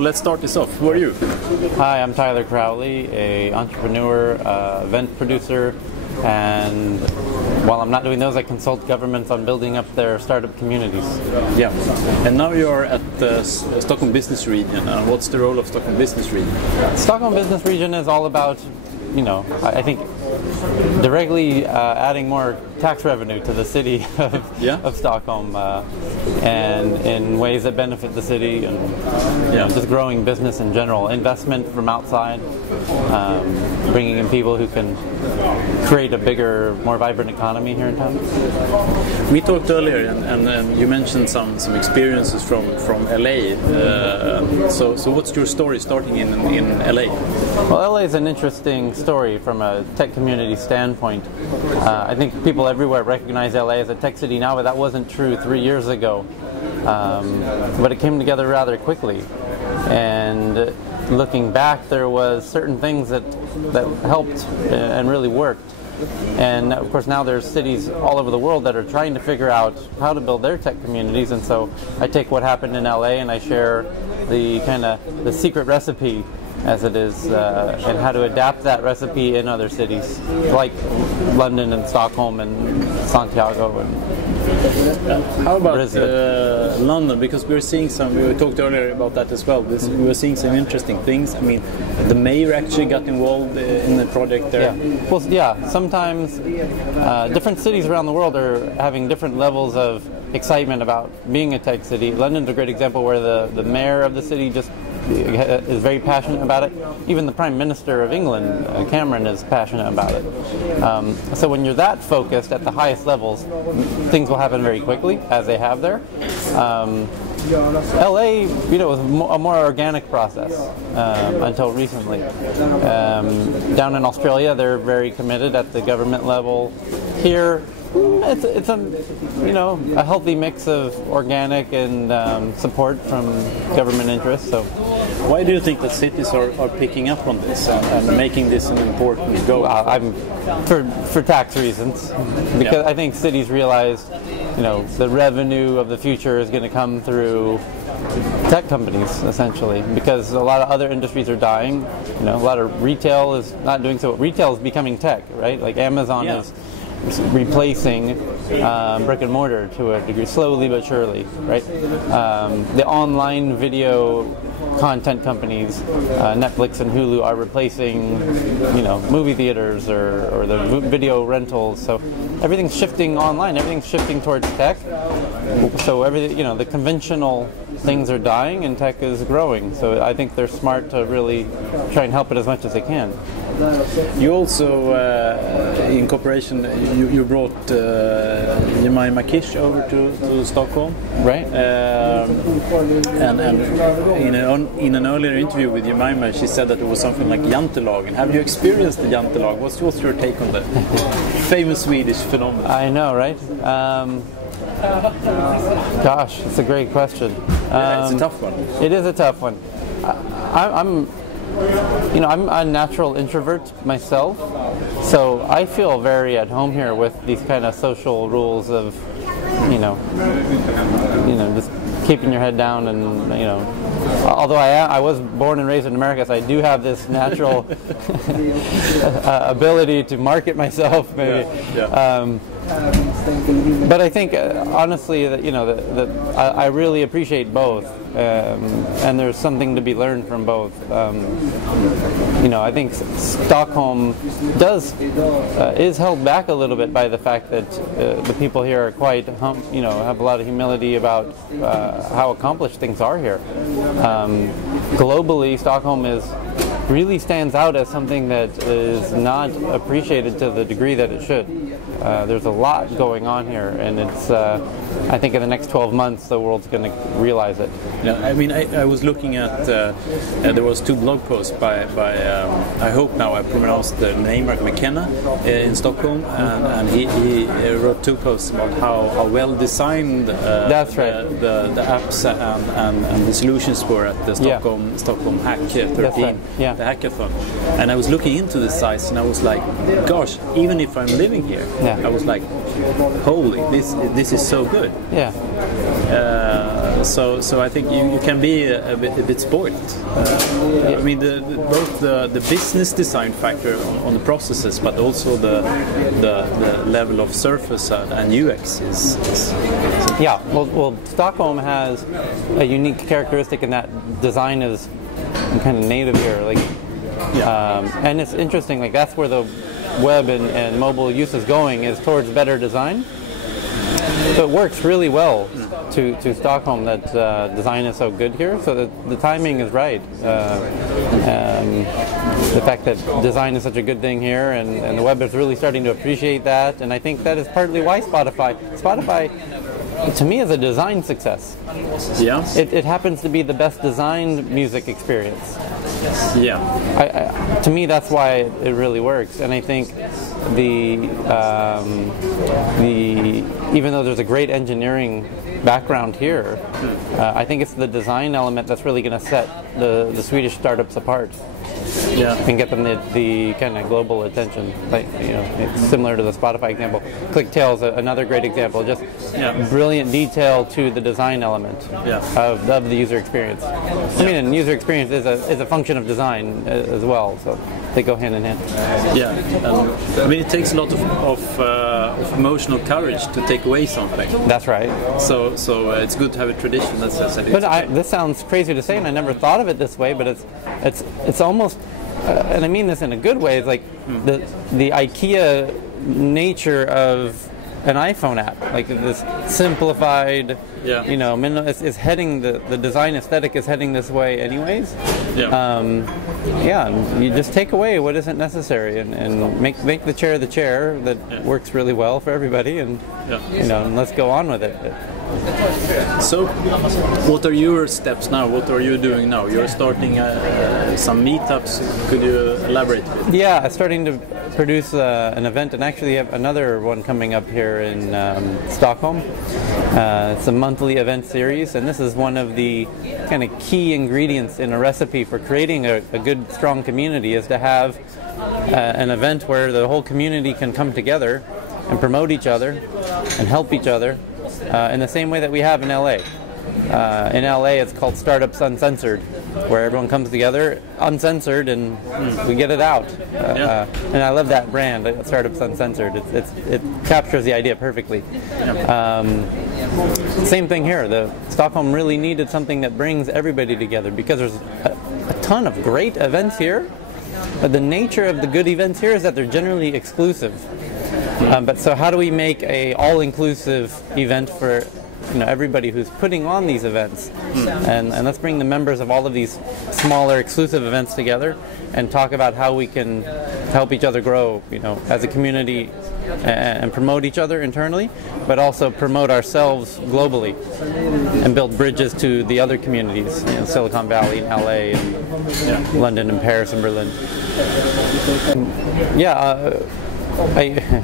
let's start this off. Who are you? Hi, I'm Tyler Crowley, an entrepreneur, event producer, and while I'm not doing those, I consult governments on building up their startup communities. Yeah, and now you're at the Stockholm Business Region. And what's the role of Stockholm Business Region? Stockholm Business Region is all about, I think directly adding more tax revenue to the city of Stockholm, and in ways that benefit the city, and just growing business in general, investment from outside, bringing in people who can create a bigger, more vibrant economy here in town. We talked earlier, and you mentioned some experiences from LA. So what's your story starting in LA? Well, LA is an interesting story from a tech community standpoint. I think people everywhere recognize LA as a tech city now, but that wasn't true 3 years ago. But it came together rather quickly. And looking back, there was certain things that helped and really worked. And of course now there's cities all over the world that are trying to figure out how to build their tech communities, and so I take what happened in LA and I share the secret recipe as it is, and how to adapt that recipe in other cities like London and Stockholm and Santiago and how about London? Because we talked earlier about that as well. We were seeing some interesting things. I mean, the mayor actually got involved in the project there. Yeah. Well, yeah. Sometimes different cities around the world are having different levels of excitement about being a tech city. London's a great example where the mayor of the city just is very passionate about it. Even the Prime Minister of England, Cameron, is passionate about it. So when you're that focused at the highest levels, things will happen very quickly, as they have there. LA, was a more organic process until recently. Down in Australia, they're very committed at the government level. Here, it's a healthy mix of organic and support from government interests. So, why do you think that cities are picking up on this and making this an important goal? For tax reasons, because I think cities realize, the revenue of the future is going to come through tech companies, essentially, because a lot of other industries are dying. A lot of retail is not doing so. Retail is becoming tech, right? Like Amazon is replacing brick and mortar to a degree, slowly but surely, right? The online video content companies, Netflix and Hulu, are replacing, movie theaters or the video rentals. So everything's shifting online. Everything's shifting towards tech. So the conventional things are dying and tech is growing. So I think they're smart to really try and help it as much as they can. You also, in cooperation, you brought Jemima Kish over to Stockholm, right? And in an earlier interview with Jemima, she said that it was something like Jantelag. Have you experienced the Jantelag? What's your take on that famous Swedish phenomenon? I know, right? Gosh, it's a great question. It's a tough one. It is a tough one. I'm a natural introvert myself, so I feel very at home here with these kind of social rules of, just keeping your head down and, although I was born and raised in America, so I do have this natural ability to market myself, maybe. But I think, honestly, that I really appreciate both, and there's something to be learned from both. I think Stockholm is held back a little bit by the fact that the people here are quite, have a lot of humility about how accomplished things are here. Globally, Stockholm really stands out as something that is not appreciated to the degree that it should. There's a lot going on here, and it's. I think in the next 12 months, the world's going to realize it. Yeah, I mean, I was looking at. There was 2 blog posts by I hope now I pronounced the name McKenna in Stockholm, and he wrote 2 posts about how well designed that's right. the apps and the solutions were at the Stockholm Hack 13, right. the hackathon. And I was looking into the sites, and I was like, gosh, even if I'm living here, I was like, holy, this is so good. Yeah. So I think you can be a bit spoiled. I mean, both the business design factor on the processes, but also the level of surface and UX is yeah. Well, Stockholm has a unique characteristic in that design is kind of native here, like, and it's interesting. Like that's where the web and mobile use is going, is towards better design. So it works really well to Stockholm that design is so good here. So the timing is right. The fact that design is such a good thing here, and the web is really starting to appreciate that. And I think that is partly why Spotify, to me, is a design success. Yeah. It happens to be the best designed music experience. Yeah. To me, that's why it really works. And I think even though there's a great engineering background here, I think it's the design element that's really going to set the Swedish startups apart. Yeah, and get them the kind of global attention. Like, you know, it's similar to the Spotify example. ClickTail is another great example. Just brilliant detail to the design element of the user experience. I mean, and user experience is a function of design as well. So they go hand in hand. Yeah, I mean, it takes a lot of emotional courage to take away something. That's right. So it's good to have a tradition that says that. But this sounds crazy to say, and I never thought of it this way. But it's almost, and I mean this in a good way. It's like the IKEA nature of an iPhone app, like this simplified, you know, is heading the design aesthetic is heading this way, anyways. You just take away what isn't necessary and make the chair that works really well for everybody, and you know, and let's go on with it. So, what are your steps now? What are you doing now? You're starting some meetups. Could you elaborate a bit? Yeah, starting to produce an event, and actually have another one coming up here in Stockholm. It's a monthly event series, and this is one of the kind of key ingredients in a recipe for creating a good, strong community, is to have an event where the whole community can come together and promote each other and help each other in the same way that we have in LA. In LA, it's called Startups Uncensored, where everyone comes together uncensored and we get it out. And I love that brand, Startups Uncensored. It captures the idea perfectly. Same thing here. Stockholm really needed something that brings everybody together, because there's a ton of great events here, but the nature of the good events here is that they're generally exclusive. But so how do we make a all-inclusive event for, you know, everybody who's putting on these events, and let's bring the members of all of these smaller exclusive events together and talk about how we can help each other grow, you know, as a community, and promote each other internally, but also promote ourselves globally and build bridges to the other communities, you know, Silicon Valley and LA and London and Paris and Berlin.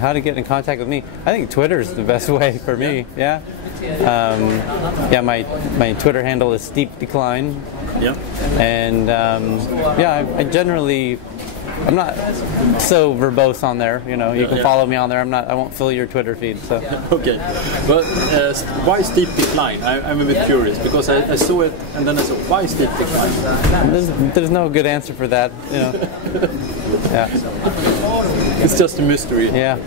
How to get in contact with me? I think Twitter is the best way for me. My Twitter handle is Steep Decline. And I'm not so verbose on there. You know, you can follow me on there. I won't fill your Twitter feed. So. Okay, but why Steep Decline? I'm a bit curious, because I saw it and then I saw, why Steep Decline? There's no good answer for that. You know. It's just a mystery. Yeah.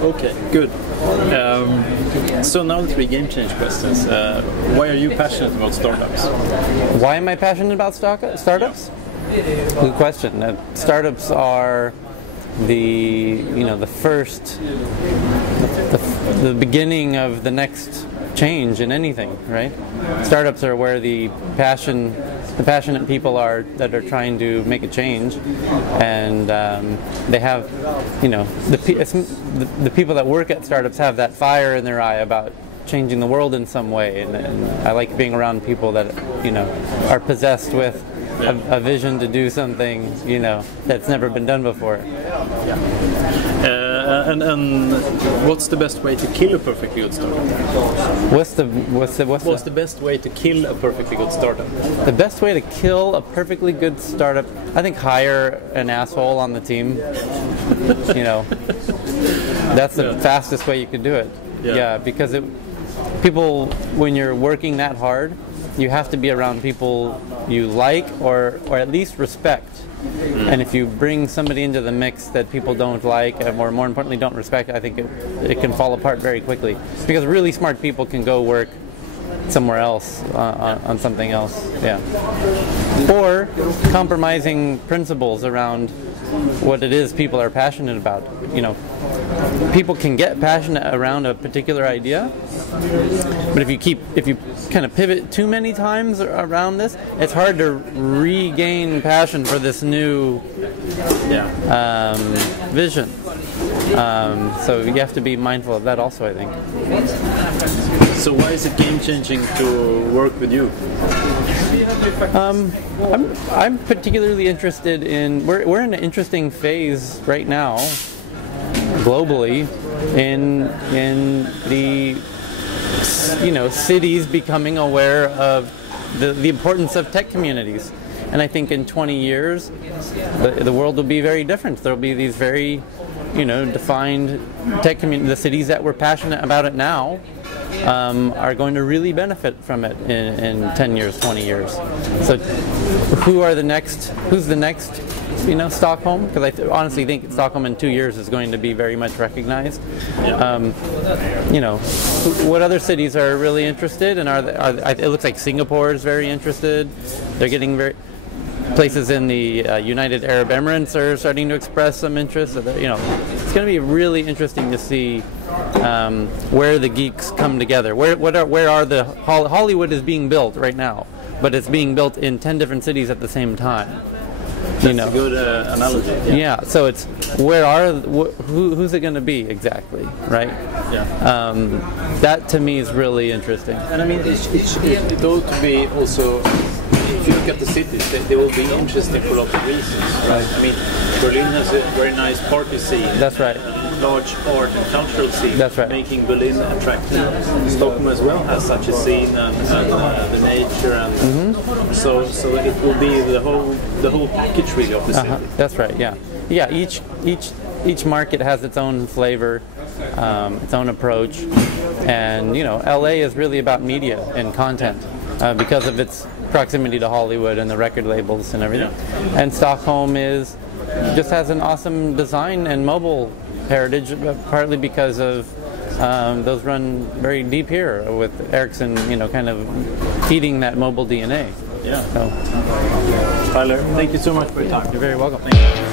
Okay. Good. So now the 3 game change questions. Why are you passionate about startups? Why am I passionate about startups? Good question. Startups are the beginning of the next change in anything, right? Startups are where the passionate people are that are trying to make a change, and they have, you know, the people that work at startups have that fire in their eye about changing the world in some way, and I like being around people that, you know, are possessed with a vision to do something, you know, that's never been done before. And what's the best way to kill a perfectly good startup? What's the best way to kill a perfectly good startup? The best way to kill a perfectly good startup, I think, hire an asshole on the team. You know, that's the fastest way you can do it. Because people, when you're working that hard, you have to be around people you like or at least respect. And if you bring somebody into the mix that people don't like, or more importantly don't respect, I think it can fall apart very quickly. Because really smart people can go work somewhere else on something else. Yeah. Or compromising principles around what it is people are passionate about. You know, people can get passionate around a particular idea, but if you kind of pivot too many times around this, it's hard to regain passion for this new vision. So you have to be mindful of that also, I think. So why is it game-changing to work with you? I'm particularly interested in, we're in an interesting phase right now, globally, in the, you know, cities becoming aware of the importance of tech communities. And I think in 20 years, the world will be very different. There'll be these very, you know, defined tech communities. The cities that we're passionate about it now are going to really benefit from it in 10 years, 20 years. So who's the next, you know, Stockholm? Because I honestly think Stockholm in 2 years is going to be very much recognized. You know, what other cities are really interested, and it looks like Singapore is very interested. They're getting places in the United Arab Emirates are starting to express some interest. So you know, it's going to be really interesting to see where the geeks come together. Hollywood is being built right now, but it's being built in 10 different cities at the same time. That's a good analogy. Yeah. So it's who's it going to be exactly, right? Yeah. That to me is really interesting. And I mean, it ought to be also. If you look at the cities, they will be interesting for lots of reasons, right? I mean, Berlin has a very nice party scene. That's right. Large art and cultural scene. That's right. Making Berlin attractive. Stockholm as well has such a scene and the nature and so it will be the whole package really of the city. That's right. Yeah. Yeah. Each market has its own flavor, its own approach, and you know, LA is really about media and content because of its proximity to Hollywood and the record labels and everything. Yeah. And Stockholm just has an awesome design and mobile heritage, partly because of those run very deep here with Ericsson, you know, kind of feeding that mobile DNA. Yeah. So, Tyler, thank you so much for your time. You're very welcome. Thank you.